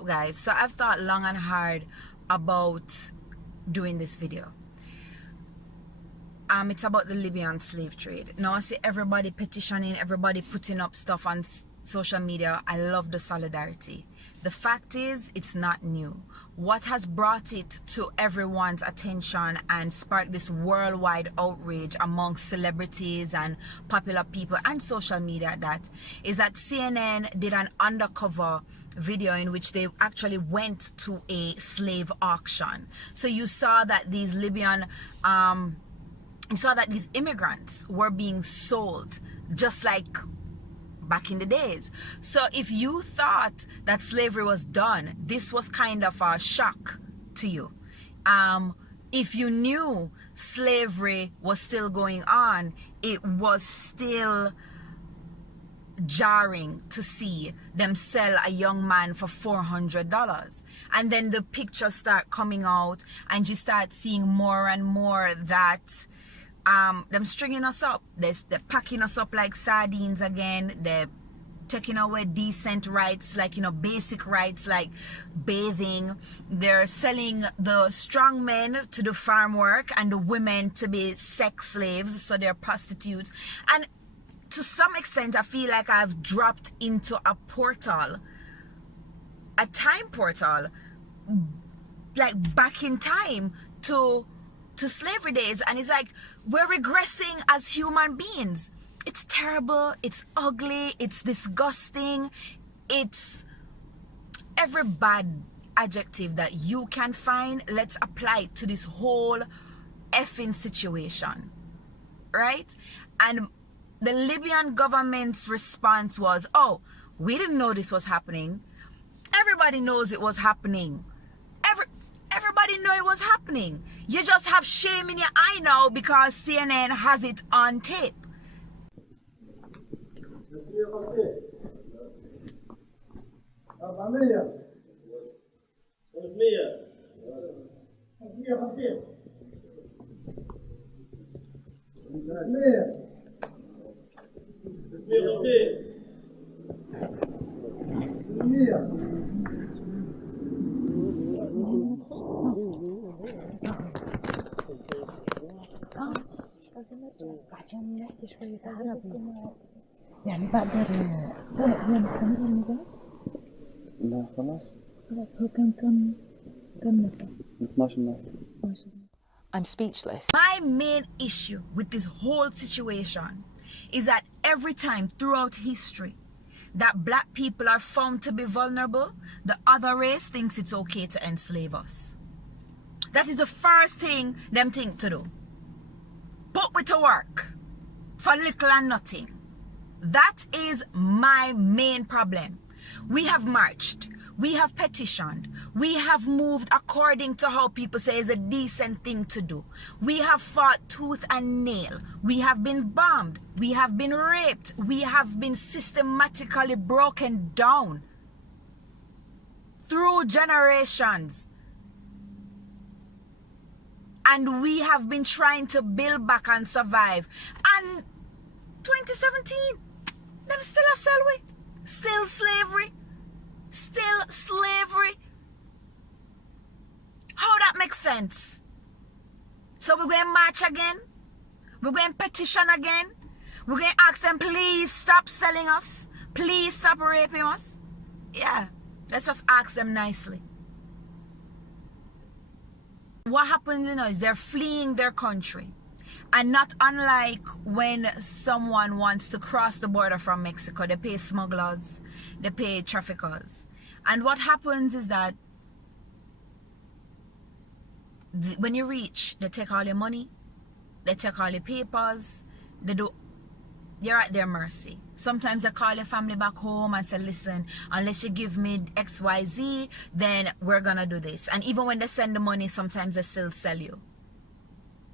up, guys? So I've thought long and hard about doing this video. It's about the Libyan slave trade. Now I see everybody petitioning, everybody putting up stuff on social media. I love the solidarity. The fact is, it's not new. What has brought it to everyone's attention and sparked this worldwide outrage amongst celebrities and popular people and social media is that CNN did an undercover video in which they actually went to a slave auction. So you saw that these Libyan you saw that these immigrants were being sold just like back in the days. So if you thought that slavery was done, this was kind of a shock to you. If you knew slavery was still going on, it was still jarring to see them sell a young man for $400. And then the pictures start coming out and you start seeing more and more that them stringing us up. They're packing us up like sardines again. They're taking away decent rights, like, you know, basic rights like bathing. They're selling the strong men to do farm work and the women to be sex slaves, so they're prostitutes. And to some extent, I feel like I've dropped into a portal, a time portal, like back in time to slavery days. And it's like we're regressing as human beings. It's terrible, it's ugly, it's disgusting, it's every bad adjective that you can find. Let's apply it to this whole effing situation, right? And the Libyan government's response was, oh, we didn't know this was happening. Everybody knows it was happening. Everybody know it was happening. You just have shame in your eye now because CNN has it on tape. يعني بقدر هو مستمر الميزان؟ لا خلاص هو كان كم نفر؟ 12 نفر. I'm speechless. My main issue with this whole situation is that every time throughout history that black people are found to be vulnerable, the other race thinks it's okay to enslave us. That is the first thing them think to do. Put me to work for little and nothing. That is my main problem. We have marched, we have petitioned, we have moved according to how people say is a decent thing to do. We have fought tooth and nail. We have been bombed. We have been raped. We have been systematically broken down through generations. And we have been trying to build back and survive. And 2017, them still a sell we. Still slavery. Still slavery. How that makes sense? So we're going to march again? We're going to petition again? We're going to ask them, please stop selling us? Please stop raping us? Yeah, let's just ask them nicely. What happens, you know, is they're fleeing their country. And not unlike when someone wants to cross the border from Mexico, they pay smugglers, they pay traffickers. And what happens is that when you reach, they take all your money, they take all your papers, you're at their mercy. Sometimes they call your family back home and say, listen, unless you give me XYZ, then we're gonna do this. And even when they send the money, sometimes they still sell you.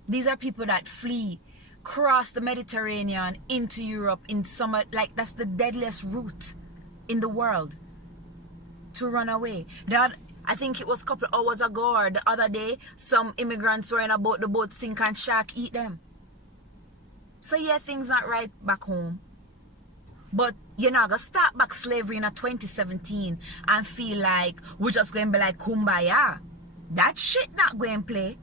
These are people that flee, cross the Mediterranean into Europe in summer. Like, that's the deadliest route in the world to run away. I think it was a couple of hours ago or the other day, some immigrants were in a boat, the boat sink and shark eat them. So yeah, things not right back home. But you're not gonna start back slavery in 2017 and feel like we're just going to be like kumbaya. That shit not going to play.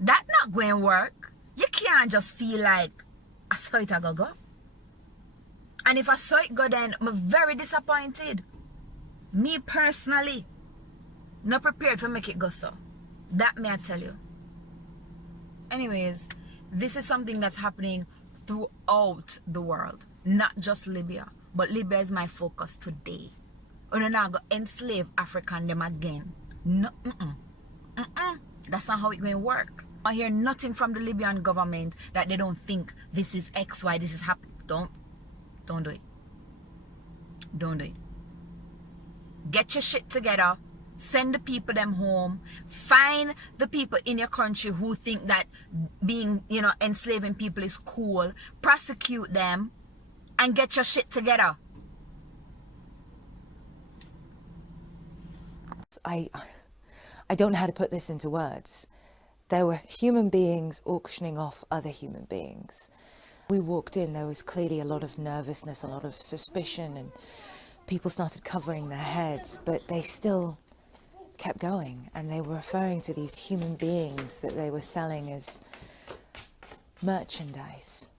That not going to work. You can't just feel like I saw it go. And if I saw it go, then I'm very disappointed. Me personally, not prepared for make it go so. That may I tell you. Anyways, this is something that's happening throughout the world, not just Libya. But Libya is my focus today. We're not going to enslave African them again. No, That's not how it's going to work. I hear nothing from the Libyan government that they don't think this is X, Y, this is happening. Don't do it. Don't do it. Get your shit together. Send the people them home. Find the people in your country who think that being, enslaving people is cool. Prosecute them and get your shit together. I don't know how to put this into words. There were human beings auctioning off other human beings. We walked in, there was clearly a lot of nervousness, a lot of suspicion, and people started covering their heads, but they still kept going, and they were referring to these human beings that they were selling as merchandise.